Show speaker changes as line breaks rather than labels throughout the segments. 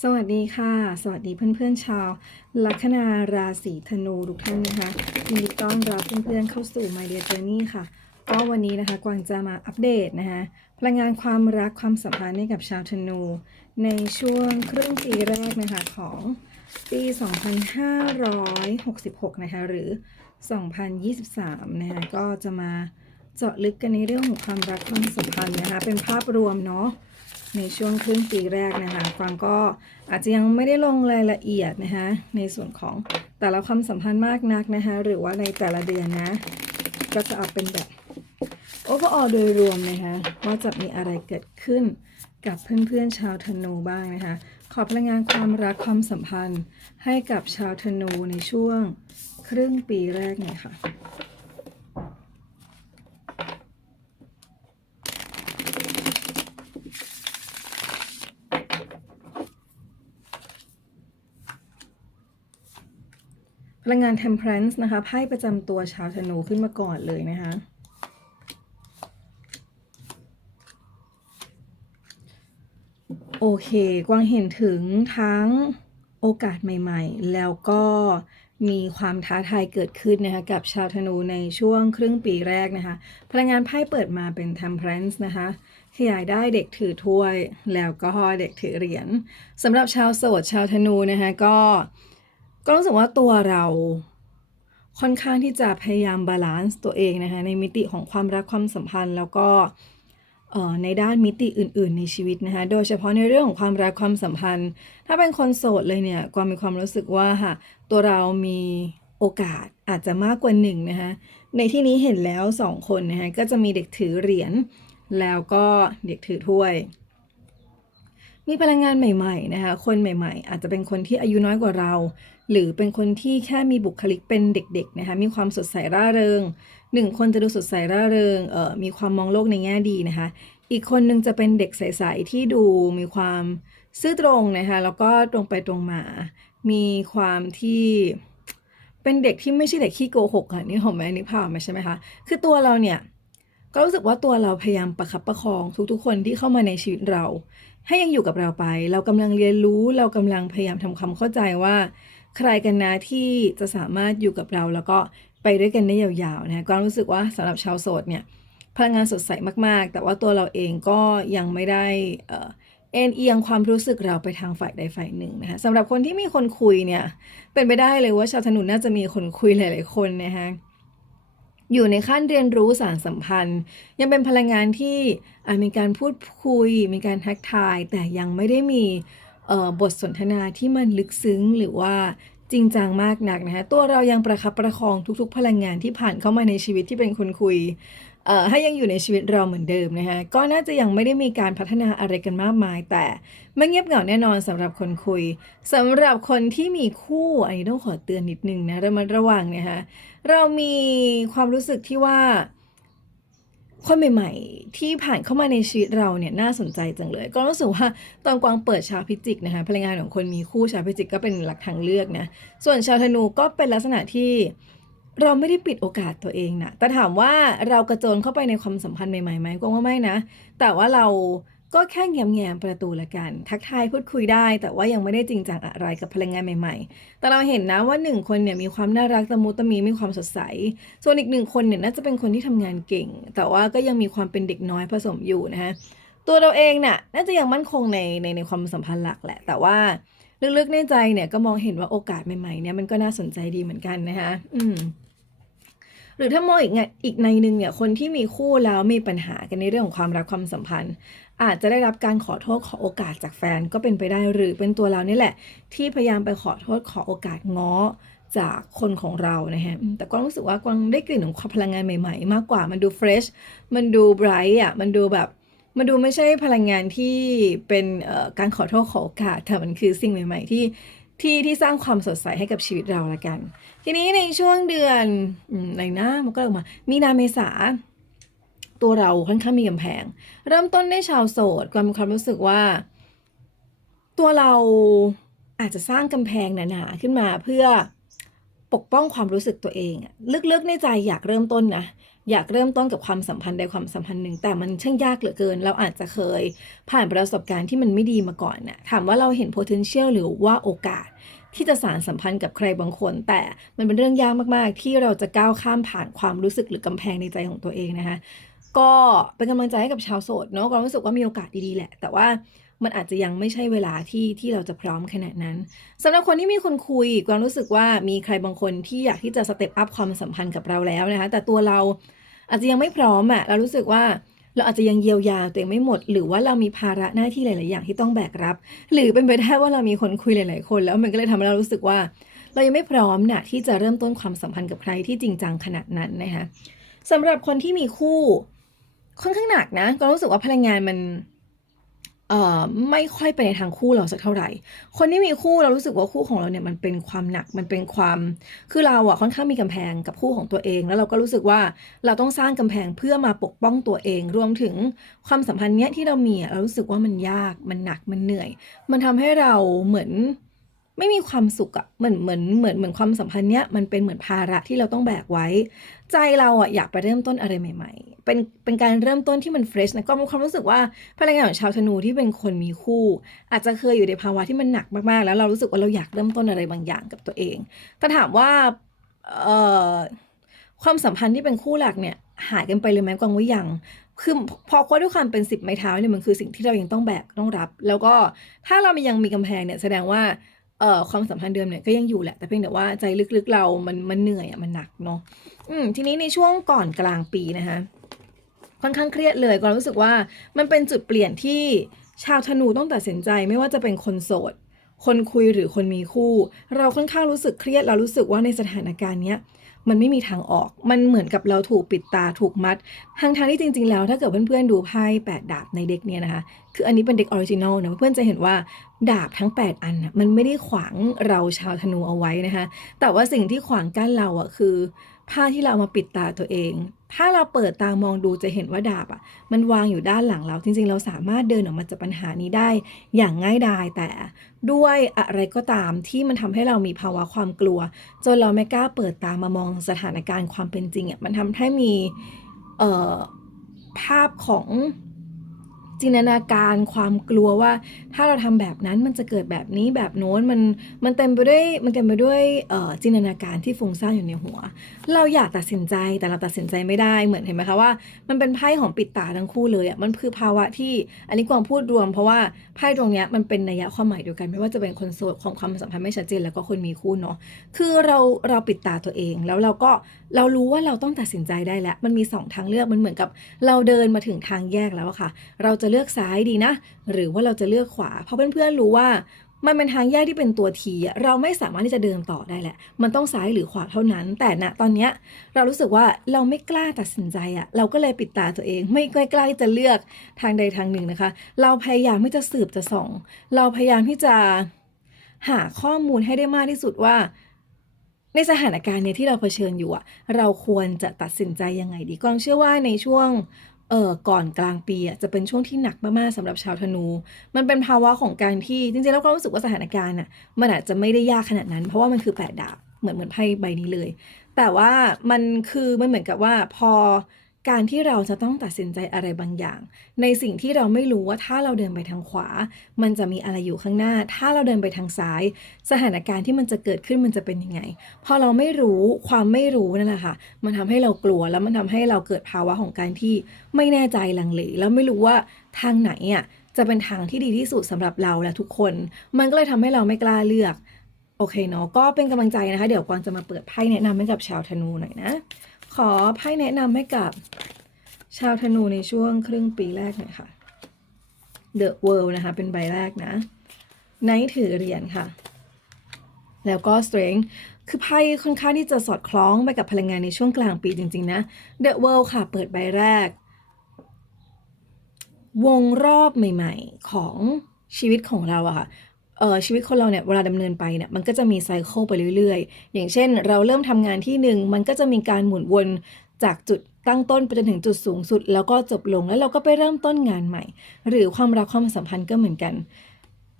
สวัสดีค่ะ สวัสดีเพื่อนๆชาว ลัคนาราศีธนูทุกท่านนะคะยินดีต้อนรับเพื่อนๆเข้าสู่ My Dear Journey ค่ะ ก็วันนี้นะคะกวางจะมาอัปเดตนะคะพลังงานความรักความสัมพันธ์ให้กับชาวธนู ในช่วงครึ่งปีแรกนะคะของปี 2566 นะคะหรือ 2023 นะคะก็จะมาเจาะลึกกันในเรื่องของความรักความสัมพันธ์นะคะเป็นภาพรวมเนาะ ในช่วงครึ่งปีแรกนะคะกวางก็อาจจะยังไม่ได้ลงรายละเอียดนะคะในส่วนของแต่ละความสัมพันธ์มากนักนะคะหรือว่าในแต่ละเดือนนะ ก็จะเอาเป็นแบบ overall โดยรวมนะคะว่าจะมีอะไรเกิดขึ้นกับเพื่อนๆชาวธนูบ้างนะคะ ขอพลังงานความรักความสัมพันธ์ให้กับชาวธนูในช่วงครึ่งปีแรกหน่อยค่ะ พลังงาน Temperance นะคะไพ่ประจำตัวชาวธนูขึ้นมาก่อนเลยนะคะโอเค กวางเห็นถึงทั้งโอกาสใหม่ ๆ แล้วก็มีความท้าทายเกิดขึ้นนะคะกับชาวธนูในช่วงครึ่งปีแรกนะคะ พลังงานไพ่เปิดมาเป็น Temperance นะคะขยายได้เด็กถือถ้วยแล้วก็เด็กถือเหรียญสำหรับชาวโสดชาวธนูนะคะก็ ก็รู้สึกว่าตัวเราค่อนข้างที่จะพยายามบาลานซ์ตัวเองนะคะในมิติของความรักความสัมพันธ์ แล้วก็ในด้านมิติอื่น ๆ ในชีวิตนะคะโดยเฉพาะในเรื่องของความรักความสัมพันธ์ ถ้าเป็นคนโสดเลยเนี่ยความมีความรู้สึกว่าค่ะตัวเรามีโอกาสอาจจะมากกว่าหนึ่งนะคะในที่นี้เห็นแล้วสองคนนะคะก็จะมีเด็กถือเหรียญแล้วก็เด็กถือถ้วย มีพลังงานใหม่ๆนะคะคนใหม่ๆ อาจจะเป็นคนที่อายุน้อยกว่าเรา หรือเป็นคนที่แค่มีบุคลิกเป็นเด็กๆนะคะมีความสดใสร่าเริงหนึ่งคนจะดูสดใสร่าเริงเอ่อมีความมองโลกในแง่ดีนะคะ อีกคนนึงจะเป็นเด็กใสๆที่ดูมีความซื่อตรงนะคะแล้วก็ตรงไปตรงมา มีความที่เป็นเด็กที่ไม่ใช่เด็กขี้โกหกอะนี่ผมไหมนึกภาพไหมใช่ไหมคะคือตัวเราเนี่ย ก็รู้สึกว่าตัวเราพยายามประคับประคองทุกๆ คนที่เข้ามาในชีวิตเรา ให้ยังอยู่กับเราไป เรากำลังเรียนรู้เรากำลังพยายามทำความเข้าใจว่า ใครกันนะที่จะสามารถอยู่กับเราแล้วก็ไปด้วยกันได้ยาวๆนะก็รู้สึกว่าสำหรับชาวโสดเนี่ยพลังงานสดใสมากๆ แต่ว่าตัวเราเองก็ยังไม่ได้เออเอ็นเอียงความรู้สึกเราไปทางฝ่ายใดฝ่ายหนึ่งนะคะสำหรับคนที่มีคนคุยเนี่ยเป็นไปได้เลยว่าชาวธนูน่าจะมีคนคุยหลาย ๆ คนนะคะ อยู่ในขั้นเรียนรู้สารสัมพันธ์ ยังเป็นพลังงานที่มีการพูดคุย มีการทักทาย แต่ยังไม่ได้มีบทสนทนาที่มันลึกซึ้งหรือว่า จริงจังมากนักนะคะตัวเรายังประคับประคองทุกๆ พลังงานที่ผ่านเข้ามาในชีวิตที่เป็นคนคุยเอ่อให้ยังอยู่ในชีวิตเราเหมือนเดิมนะคะก็น่าจะยังไม่ได้มีการพัฒนาอะไรกันมากมาย แต่ไม่เงียบเหงาแน่นอนสำหรับคนคุยสำหรับคนที่มีคู่อันนี้ต้องขอเตือนนิดนึงนะระมัดระวังนะคะเรามีความรู้สึกที่ว่า คนใหม่ๆ ที่ผ่านเข้ามาในชีวิตเราเนี่ยน่าสนใจจังเลย ก็รู้สึกว่าตอนกวางเปิดชาวพิจิกนะคะพลังงานของคนมีคู่ชาวพิจิกก็เป็นหลักทางเลือกนะส่วนชาวธนูก็เป็นลักษณะที่เราไม่ได้ปิดโอกาสตัวเองนะแต่ถามว่าเรากระโจนเข้าไปในความสัมพันธ์ใหม่ๆไหมกวางว่าไม่นะ แต่ว่าเรา ก็แค่แง้มๆประตูละกัน ทักทายพูดคุยได้ แต่ว่ายังไม่ได้จริงจังอะไรกับพลังงานใหม่ๆ แต่เราเห็นนะว่าหนึ่งคนเนี่ยมีความน่ารักตะมุตะมีมีความสดใส ส่วนอีกหนึ่งคนเนี่ยน่าจะเป็นคนที่ทำงานเก่ง แต่ว่าก็ยังมีความเป็นเด็กน้อยผสมอยู่นะคะตัวเราเองน่ะน่าจะยังมั่นคงในในในความสัมพันธ์หลักแหละ แต่ว่าลึกๆในใจเนี่ยก็มองเห็นว่าโอกาสใหม่ๆเนี่ยมันก็น่าสนใจดีเหมือนกันนะคะอืมหรือถ้ามองอีกไงอีกในหนึ่งเนี่ยคนที่มีคู่แล้วมีปัญหากันในเรื่องของความรักความสัมพันธ์ อาจจะได้รับการขอโทษขอโอกาสจากแฟนก็เป็นไปได้หรือเป็นตัวเรานี่แหละ ที่พยายามไปขอโทษขอโอกาสง้อจากคนของเรานะฮะ แต่กวางรู้สึกว่ากวางได้กลิ่นของความพลังงานใหม่ๆ มากกว่า มันดูเฟรช มันดูไบรท์อะ มันดูแบบ มันดูไม่ใช่พลังงานที่เป็นการขอโทษขอโอกาสแต่มันคือสิ่งใหม่ ๆ ที่ที่ที่สร้างความสดใสให้กับชีวิตเราละกัน ทีนี้ในช่วงเดือนอะไรนะมันก็ออกมา มีนาเมษา ตัวเราค่อนข้างมีกำแพง เริ่มต้นได้ชาวโสดความความรู้สึกว่า ตัวเราอาจจะสร้างกำแพงหนาๆขึ้นมาเพื่อปกป้องความรู้สึกตัวเองลึกๆในใจอยากเริ่มต้นนะอยากเริ่มต้นกับความสัมพันธ์ใดความสัมพันธ์หนึ่งแต่มันช่างยากเหลือเกิน เราอาจจะเคยผ่านประสบการณ์ที่มันไม่ดีมาก่อนน่ะถามว่าเราเห็น potential หรือว่าโอกาส ที่จะสานสัมพันธ์กับใครบางคน แต่มันเป็นเรื่องยากมากๆ ที่เราจะก้าวข้ามผ่านความรู้สึกหรือกำแพงในใจของตัวเองนะคะ ก็เป็นกำลังใจให้กับชาวโสดเนาะก็รู้สึกว่ามีโอกาสดีๆแหละ แต่ว่ามันอาจจะยังไม่ใช่เวลาที่ที่เราจะพร้อมขนาดนั้นสำหรับคนที่มีคนคุยกวางรู้สึกว่ามีใครบางคนที่อยากที่จะสเต็ปอัพความสัมพันธ์กับเราแล้วนะคะ แต่ตัวเราอาจจะยังไม่พร้อมอะ่ะเรารู้สึกว่าเราอาจจะยังเยียวยาตัวเองไม่หมด หรือว่าเรามีภาระหน้าที่หลาย ๆ อย่างที่ต้องแบกรับ หรือเป็นไปได้ว่าเรามีคนคุยหลาย ๆ คน แล้วมันก็เลยทำให้เรารู้สึกว่า เรายังไม่พร้อมนะที่จะเริ่มต้นความสัมพันธ์กับใครที่จริงจังขนาดนั้นนะคะสำหรับคนที่มีคู่ ค่อนข้างหนักนะ ก็รู้สึกว่าพลังงานมันเอ่อไม่ค่อยไปในทางคู่เราสักเท่าไหร่ คนที่มีคู่เรารู้สึกว่าคู่ของเราเนี่ยมันเป็นความหนักมันเป็นความคือเราอะค่อนข้างมีกำแพงกับคู่ของตัวเอง แล้วเราก็รู้สึกว่าเราต้องสร้างกำแพงเพื่อมาปกป้องตัวเอง รวมถึงความสัมพันธ์เนี้ยที่เรามีอะเรารู้สึกว่ามันยากมันหนักมันเหนื่อย มันทำให้เราเหมือน ไม่มีความสุขอะเหมือนเหมือนเหมือนเหมือนความสัมพันธ์เนี้ยมันเป็นเหมือนภาระที่เราต้องแบกไว้ ใจเราอะอยากไปเริ่มต้นอะไรใหม่ ๆ เป็นเป็นการเริ่มต้นที่มันเฟรชนะก็มีความรู้สึกว่าพลังงานของชาวธนูที่เป็นคนมีคู่ อาจจะเคยอยู่ในภาวะที่มันหนักมากๆ แล้วเรารู้สึกว่าเราอยากเริ่มต้นอะไรบางอย่างกับตัวเอง แต่ถามว่าเอ่อความสัมพันธ์ที่เป็นคู่หลักเนี่ยหายกันไปเลยไหมกวางว่ายังคือพอว่าด้วยความเป็นสิบไม้เท้าเนี่ยมันคือสิ่งที่เรายังต้องแบกต้องรับ แล้วก็ถ้าเรายังมีกำแพงเนี่ยแสดงว่า เอ่อความสัมพันธ์เดิมเนี่ยก็ยังอยู่แหละแต่เพียงแต่ว่าใจลึกๆเรามันมันเหนื่อยอะมันหนักเนาะอืมทีนี้ในช่วงก่อนกลางปีนะคะค่อนข้างเครียดเลยก็รู้สึกว่ามันเป็นจุดเปลี่ยนที่ชาวธนูต้องตัดสินใจไม่ว่าจะเป็นคนโสด คนคุยหรือคนมีคู่ เราค่อนข้างรู้สึกเครียดเรารู้สึกว่าในสถานการณ์เนี้ย มันไม่มีทางออก มันเหมือนกับเราถูกปิดตาถูกมัดทางทางที่จริง ๆ แล้วถ้าเกิดเพื่อนๆดูไพ่แปดดาบในเด็กเนี่ยนะคะ คืออันนี้เป็นเด็กออริจินอลนะเพื่อนจะเห็นว่าดาบทั้ง 8 อันนะมันไม่ได้ขวางเราชาวธนูเอาไว้นะคะ แต่ว่าสิ่งที่ขวางกั้นเราอะคือ ผ้าที่เรามาปิดตาตัวเอง ถ้าเราเปิดตามองดูจะเห็นว่าดาบอะ มันวางอยู่ด้านหลังเรา จริง ๆ เราสามารถเดินออกมาจากปัญหานี้ได้ อย่างง่ายดายแต่ด้วยอะไรก็ตามที่มันทำให้เรามีภาวะความกลัว จนเราไม่กล้าเปิดตามามองสถานการณ์ความเป็นจริงอะมันทำให้มีเอ่อภาพของ จินตนาการความกลัวว่า ถ้าเราทำแบบนั้นมันจะเกิดแบบนี้แบบโน้นมันมันเต็มไปด้วยมันเต็มไปด้วยจินตนาการที่ฟุ้งซ่านอยู่ในหัว เราอยากตัดสินใจแต่เราตัดสินใจไม่ได้เหมือนเห็นไหมคะว่า มันเป็นไพ่ของปิดตาทั้งคู่เลยอะมันคือภาวะที่อันนี้กวางพูดรวม เพราะว่าไพ่ตรงเนี้ยมันเป็นนัยความหมายเดียวกันไม่ว่าจะเป็นคนโสดของความสัมพันธ์ไม่ชัดเจนแล้วก็คนมีคู่เนาะคือเราเราปิดตาตัวเองแล้วเราก็ เรารู้ว่าเราต้องตัดสินใจได้แล้ว มันมีสองทางเลือกมันเหมือนกับ เราเดินมาถึงทางแยกแล้วค่ะ เราจะเลือกซ้ายดีนะ หรือว่าเราจะเลือกขวา เพราะเพื่อนๆรู้ว่ามันเป็นทางแยกที่เป็นตัวทีเราไม่สามารถที่จะเดินต่อได้แหละ มันต้องซ้ายหรือขวาเท่านั้น แต่ณตอนเนี้ยเรารู้สึกว่าเราไม่กล้าตัดสินใจอะเราก็เลยปิดตาตัวเอง ไม่กล้าที่จะเลือกทางใดทางหนึ่งนะคะ เราพยายามที่จะสืบจะส่อง เราพยายามที่จะหาข้อมูลให้ได้มากที่สุดว่า ในสถานการณ์เนี้ยที่เราเผชิญอยู่อะเราควรจะตัดสินใจยังไงดีกวางเชื่อว่าในช่วงเอ่อก่อนกลางปีอะจะเป็นช่วงที่หนักมากๆสาหรับชาวธนู มันเป็นภาวะของการที่จริงๆแล้วก็รู้สึกว่าสถานการณ์อะมันอาจจะไม่ได้ยากขนาดนั้น เพราะว่ามันคือแปดดาบเหมือนเหมือนไพ่ใบนี้เลย แต่ว่ามันคือมันเหมือนกับว่าพอ การที่เราจะต้องตัดสินใจอะไรบางอย่าง ในสิ่งที่เราไม่รู้ว่าถ้าเราเดินไปทางขวา มันจะมีอะไรอยู่ข้างหน้า ถ้าเราเดินไปทางซ้าย สถานการณ์ที่มันจะเกิดขึ้นมันจะเป็นยังไง พอเราไม่รู้ความไม่รู้นั่นแหละค่ะ มันทำให้เรากลัวแล้วมันทำให้เราเกิดภาวะของการที่ไม่แน่ใจลังเลแล้วไม่รู้ว่าทางไหนอะจะเป็นทางที่ดีที่สุดสำหรับเราและทุกคน มันก็เลยทำให้เราไม่กล้าเลือกโอเคเนาะก็เป็นกำลังใจนะคะ เดี๋ยวกวางจะมาเปิดไพ่แนะนำให้กับชาวธนูหน่อยนะ ขอไพ่แนะนำให้กับชาวธนูในช่วงครึ่งปีแรกหน่อยค่ะ The World นะคะ เป็นใบแรกนะไนท์ถือเหรียญค่ะ แล้วก็ Strength คือไพ่ค่อนข้างที่จะสอดคล้องไปกับพลังงานในช่วงกลางปีจริง ๆ นะ The World ค่ะ เปิดใบแรก วงรอบใหม่ ๆ ของชีวิตของเราอะค่ะ เออชีวิตคนเราเนี่ยเวลาดำเนินไปเนี่ยมันก็จะมีไซเคิลไปเรื่อยๆ อย่างเช่น เราเริ่มทำงานที่หนึ่งมันก็จะมีการหมุนวนจากจุดตั้งต้นไปจนถึงจุดสูงสุด แล้วก็จบลงแล้วเราก็ไปเริ่มต้นงานใหม่ หรือความรักความสัมพันธ์ก็เหมือนกัน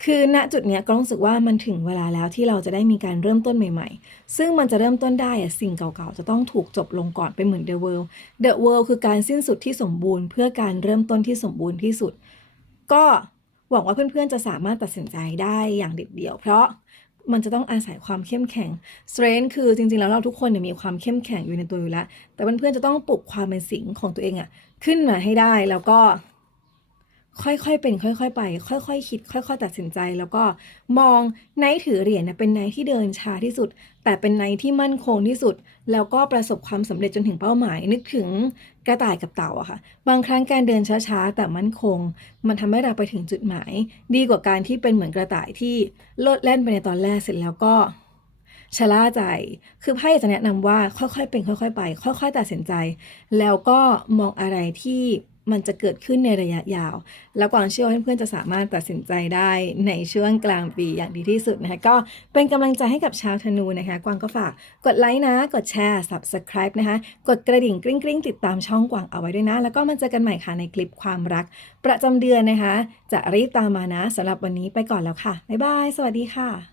คือณจุดเนี้ยก็รู้สึกว่ามันถึงเวลาแล้วที่เราจะได้มีการเริ่มต้นใหม่ ๆ ซึ่งมันจะเริ่มต้นได้อะสิ่งเก่าๆ จะต้องถูกจบลงก่อนเป็นเหมือน The World The World คือการสิ้นสุดที่สมบูรณ์ เพื่อการเริ่มต้นที่สมบูรณ์ที่สุด ก็ หวังว่าเพื่อนๆจะสามารถตัดสินใจได้อย่างเด็ดเดี่ยว เพราะมันจะต้องอาศัยความเข้มแข็ง strength คือจริงๆ แล้วเราทุกคนเนี่ยมีความเข้มแข็งอยู่ในตัวอยู่แล้ว แต่เพื่อนๆจะต้องปลุกความเป็นสิงของตัวเองอะขึ้นมาให้ได้แล้วก็ ค่อยๆเป็น ค่อยๆไป ค่อยๆคิด ค่อยๆตัดสินใจ แล้วก็มองไนท์ถือเหรียญนะเป็นไนท์ที่เดินช้าที่สุด แต่เป็นไนท์ที่มั่นคงที่สุด แล้วก็ประสบความสำเร็จจนถึงเป้าหมาย นึกถึงกระต่ายกับเต่าอะค่ะ บางครั้งการเดินช้าๆ แต่มั่นคง มันทำให้เราไปถึงจุดหมาย ดีกว่าการที่เป็นเหมือนกระต่ายที่โลดแล่นไปในตอนแรกเสร็จแล้วก็ชะล่าใจ คือไพ่จะแนะนำว่าค่อยๆเป็นค่อย ๆ ไป ค่อย ๆ ตัดสินใจ แล้วก็มองอะไรที่ มันจะเกิดขึ้นในระยะยาว แล้วกวางเชื่อว่าเพื่อนๆจะสามารถตัดสินใจได้ในช่วงกลางปีอย่างดีที่สุดนะคะก็เป็นกำลังใจให้กับชาวธนูนะคะ กวางก็ฝากกดไลค์นะ กดแชร์ subscribe นะคะ กดกระดิ่งกริ๊งกริ๊งติดตามช่องกวางเอาไว้ด้วยนะ แล้วก็มาเจอกันใหม่ค่ะในคลิปความรัก ประจำเดือนนะคะ จะรีบตามมานะสำหรับวันนี้ไปก่อนแล้วค่ะบ๊ายบายสวัสดีค่ะ